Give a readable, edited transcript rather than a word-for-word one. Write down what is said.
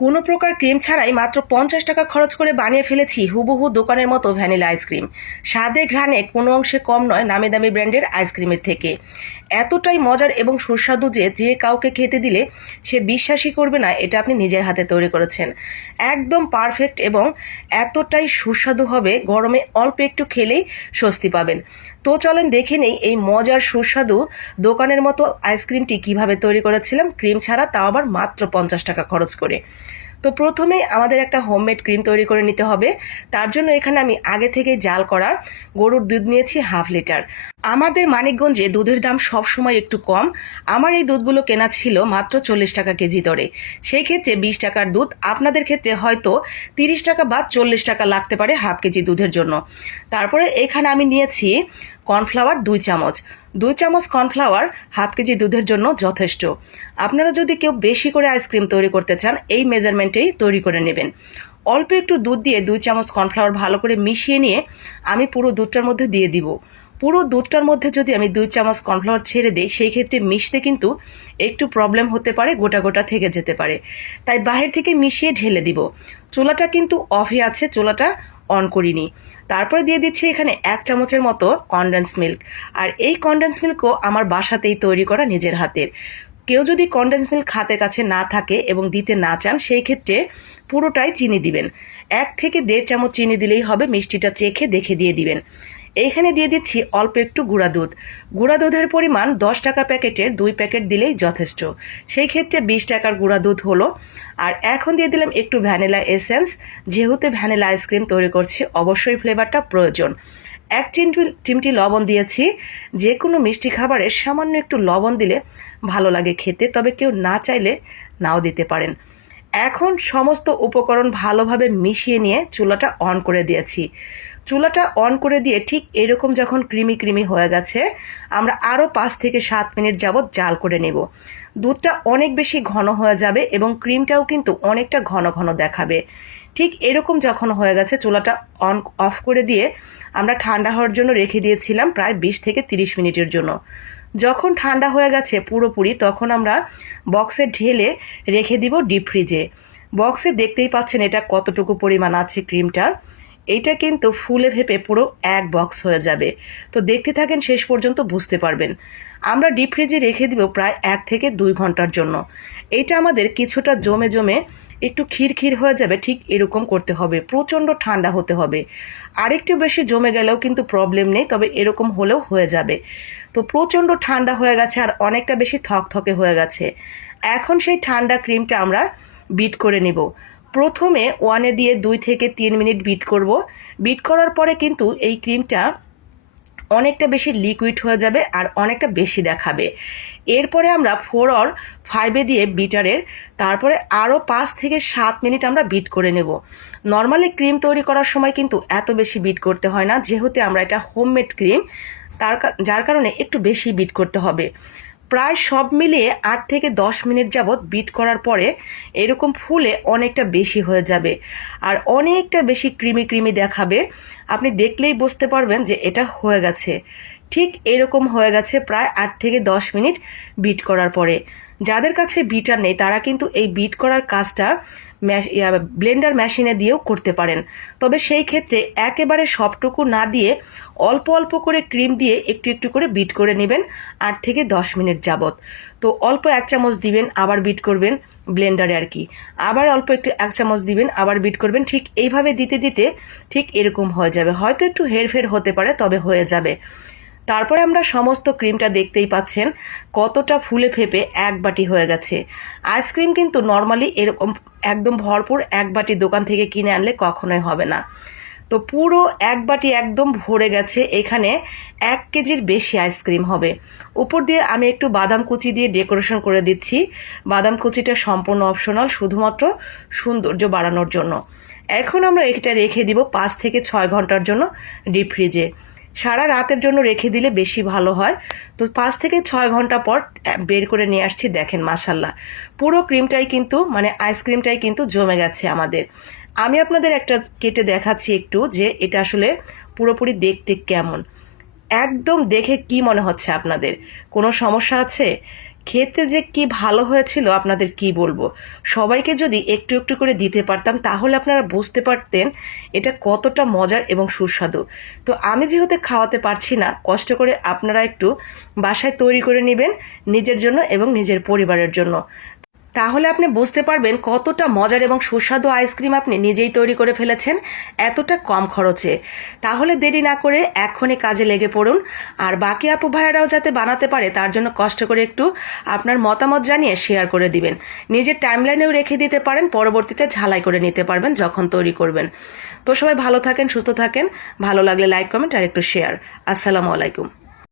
কোনো প্রকার ক্রিম ছাড়াই মাত্র 50 টাকা খরচ করে বানিয়ে ফেলেছি হুবহু দোকানের মতো ভ্যানিলা আইসক্রিম। স্বাদে ঘ্রাণে কোনো অংশে কম নয় নামি দামি ব্র্যান্ডের আইসক্রিমের থেকে। এতটাই মজার এবং সুস্বাদু যে যে কাউকে খেতে দিলে সে বিশ্বাসই করবে না এটা আপনি নিজের হাতে তৈরি করেছেন। একদম পারফেক্ট এবং এতটাই সুস্বাদু হবে, গরমে অল্প একটু খেলেই স্বস্তি পাবেন। তো চলেন দেখে নেই এই মজার সুস্বাদু দোকানের মতো আইসক্রিমটি কিভাবে তৈরি করেছিলাম, ক্রিম ছাড়া, তাও আবার মাত্র 50 টাকা খরচ করে। তো প্রথমেই আমাদের একটা হোমমেড ক্রিম তৈরি করে নিতে হবে। তার জন্য এখানে আমি আগে থেকে জাল করা গরুর দুধ নিয়েছি হাফ লিটার। আমাদের মানিকগঞ্জে দুধের দাম সবসময় একটু কম। আমার এই দুধগুলো কেনা ছিল মাত্র 40 টাকা কেজি দরে। সেই ক্ষেত্রে 20 টাকার দুধ আপনাদের ক্ষেত্রে হয়তো 30 টাকা বা 40 টাকা লাগতে পারে হাফ কেজি দুধের জন্য। তারপরে এখানে আমি নিয়েছি কর্নফ্লাওয়ার 2 চামচ। 2 চামচ কর্নফ্লাওয়ার হাফ কেজি দুধের জন্য যথেষ্ট। আপনারা যদি কেউ বেশি করে আইসক্রিম তৈরি করতে চান এই মেজারমেন্টেই তৈরি করে নেবেন। অল্প একটু দুধ দিয়ে 2 চামচ কর্নফ্লাওয়ার ভালো করে মিশিয়ে নিয়ে আমি পুরো দুধটার মধ্যে দিয়ে দিব। পুরো দুধটার মধ্যে যদি আমি 2 চামচ কর্নফ্লাওয়ার ছেড়ে দিই সেই ক্ষেত্রে মিশতে কিন্তু একটু প্রবলেম হতে পারে, গোটা গোটা থেকে যেতে পারে। তাই বাহির থেকে মিশিয়ে ঢেলে দিব। চুলাটা কিন্তু অফে আছে, চুলাটা অন করিনি। তারপরে দিয়ে দিচ্ছি এখানে 1 চামচের মতো কনডেন্স মিল্ক। আর এই কনডেন্স মিল্কও আমার বাসাতেই তৈরি করা নিজের হাতের। কেউ যদি কনডেন্স মিল্ক হাতের কাছে না থাকে এবং দিতে না চান সেই ক্ষেত্রে পুরোটাই চিনি দিবেন। 1 থেকে 1.5 চামচ চিনি দিলেই হবে, মিষ্টিটা চেখে দেখে দিয়ে দিবেন। এইখানে দিয়ে দিচ্ছি অল্প একটু গুঁড়া দুধ। গুঁড়া দুধের পরিমাণ 10 টাকা প্যাকেটের 2 প্যাকেট দিলেই যথেষ্ট। সেই ক্ষেত্রে 20 টাকার গুঁড়া দুধ হলো। আর এখন দিয়ে দিলাম একটু ভ্যানিলা এসেন্স। যেহেতু ভ্যানিলা আইসক্রিম তৈরি করছি অবশ্যই ফ্লেভারটা প্রয়োজন। 1 চিমটি লবণ দিয়েছি। যে কোনো মিষ্টি খাবারে সামান্য একটু লবণ দিলে ভালো লাগে খেতে, তবে কেউ না চাইলে নাও দিতে পারেন। এখন সমস্ত উপকরণ ভালোভাবে মিশিয়ে নিয়ে চুলাটা অন করে দিয়েছি। চুলাটা অন করে দিয়ে ঠিক এরকম যখন ক্রিমি ক্রিমি হয়ে গেছে আমরা আরও 5 থেকে 7 মিনিট যাবৎ জাল করে নেব। দুধটা অনেক বেশি ঘন হয়ে যাবে এবং ক্রিমটাও কিন্তু অনেকটা ঘন ঘন দেখাবে। ঠিক এরকম যখন হয়ে গেছে চুলাটা অফ করে দিয়ে আমরা ঠান্ডা হওয়ার জন্য রেখে দিয়েছিলাম প্রায় 20 থেকে 30 মিনিটের জন্য। যখন ঠান্ডা হয়ে গেছে পুরোপুরি তখন আমরা বক্সে ঢেলে রেখে দিব ডিপ ফ্রিজে। বক্সে দেখতেই পাচ্ছেন এটা কতটুকু পরিমাণ আছে ক্রিমটা। এইটা কিন্তু ফুলে ফেপে পুরো এক বক্স হয়ে যাবে। তো দেখতে থাকেন, শেষ পর্যন্ত বুঝতে পারবেন। আমরা ডিপ ফ্রিজে রেখে দিব প্রায় 1 থেকে 2 ঘন্টার জন্য। এইটা আমাদের কিছুটা জমে জমে একটু ক্ষীর ক্ষীর হয়ে যাবে, ঠিক এরকম করতে হবে। প্রচণ্ড ঠান্ডা হতে হবে। আরেকটু বেশি জমে গেলেও কিন্তু প্রবলেম নেই, তবে এরকম হলেও হয়ে যাবে। তো প্রচণ্ড ঠান্ডা হয়ে গেছে আর অনেকটা বেশি থকথকে হয়ে গেছে। এখন সেই ঠান্ডা ক্রিমটা আমরা বিট করে নেব। প্রথমে ওয়ানে দিয়ে 2 থেকে 3 মিনিট বিট করব। বিট করার পরে কিন্তু এই ক্রিমটা অনেকটা বেশি লিকুইড হয়ে যাবে আর অনেকটা বেশি দেখাবে। এরপরে আমরা 4 or 5 দিয়ে বিটারের তারপরে আরও 5 থেকে 7 মিনিট আমরা বিট করে নেব। নর্মালি ক্রিম তৈরি করার সময় কিন্তু এত বেশি বিট করতে হয় না, যেহেতু আমরা এটা হোমমেড ক্রিম যার কারণে একটু বেশি বিট করতে হবে। প্রায় সব মিলিয়ে 8 থেকে 10 মিনিট যাবৎ বিট করার পরে এরকম ফুলে অনেকটা বেশি হয়ে যাবে আর অনেকটা বেশি ক্রিমি ক্রিমি দেখাবে। আপনি দেখলেই বুঝতে পারবেন যে এটা হয়ে গেছে। ঠিক এরকম হয়ে গেছে প্রায় 8 থেকে 10 মিনিট বিট করার পরে। যাদের কাছে বিটার নেই তারা কিন্তু এই বিট করার কাজটা ব্লেন্ডার মেশিনে দিয়েও করতে পারেন। তবে সেই ক্ষেত্রে একেবারে সবটুকু না দিয়ে অল্প অল্প করে ক্রিম দিয়ে একটু একটু করে বিট করে নেবেন 8 থেকে 10 মিনিট যাবৎ। তো অল্প 1 চামচ দিবেন, আবার বিট করবেন ব্লেন্ডারে আর কি। আবার অল্প একটু 1 চামচ দিবেন, আবার বিট করবেন। ঠিক এইভাবে দিতে দিতে ঠিক এরকম হয়ে যাবে। হয়তো একটু হেরফের হতে পারে, তবে হয়ে যাবে। তারপরে আমরা সমস্ত ক্রিমটা দেখতেই পাচ্ছেন কতটা ফুলে ফেপে এক বাটি হয়ে গেছে। আইসক্রিম কিন্তু নর্মালি এরকম একদম ভরপুর এক বাটি দোকান থেকে কিনে আনলে কখনোই হবে না। তো পুরো এক বাটি একদম ভরে গেছে। এখানে 1 কেজির বেশি আইসক্রিম হবে। উপর দিয়ে আমি একটু বাদাম কুচি দিয়ে ডেকোরেশন করে দিচ্ছি। বাদাম কুচিটা সম্পূর্ণ অপশনাল, শুধুমাত্র সৌন্দর্য বাড়ানোর জন্য। এখন আমরা এটা রেখে দিব 5 থেকে 6 ঘন্টার জন্য ডিপ ফ্রিজে। সারা রাতের জন্য রেখে দিলে বেশি ভালো হয়। তো 5 থেকে 6 ঘন্টা পর বের করে নিয়ে আসছি। দেখেন মাশাল্লাহ পুরো ক্রিমটাই কিন্তু আইসক্রিমটাই কিন্তু জমে গেছে আমাদের। আমি আপনাদের একটা কেটে দেখাচ্ছি একটু যে এটা আসলে পুরোপুরি দেখতে কেমন। একদম দেখে কি মনে হচ্ছে আপনাদের? কোনো সমস্যা আছে? খেতে যে কি ভালো হয়েছিল আপনাদের কি বলবো। সবাইকে যদি একটু একটু করে দিতে পারতাম তাহলে আপনারা বুঝতে পারতেন এটা কতটা মজার এবং সুস্বাদু। তো আমি যেহেতু খাওয়াতে পারছি না, কষ্ট করে আপনারা একটু বাসায় তৈরি করে নেবেন নিজের জন্য এবং নিজের পরিবারের জন্য। তাহলে আপনি বুঝতে পারবেন কতটা মজার এবং সুস্বাদু আইসক্রিম আপনি নিজেই তৈরি করে ফেলেছেন এতটা কম খরচে। তাহলে দেরি না করে এক্ষুনি কাজে লেগে পড়ুন। আর বাকি আপু ভাইয়েরাও যাতে বানাতে পারে তার জন্য কষ্ট করে একটু আপনার মতামত জানিয়ে শেয়ার করে দিবেন। নিজের টাইমলাইনেও রেখে দিতে পারেন, পরবর্তীতে ঝালাই করে নিতে পারবেন যখন তৈরি করবেন। তো সবাই ভালো থাকেন, সুস্থ থাকেন। ভালো লাগলে লাইক, কমেন্ট আর একটু শেয়ার। আসসালামু আলাইকুম।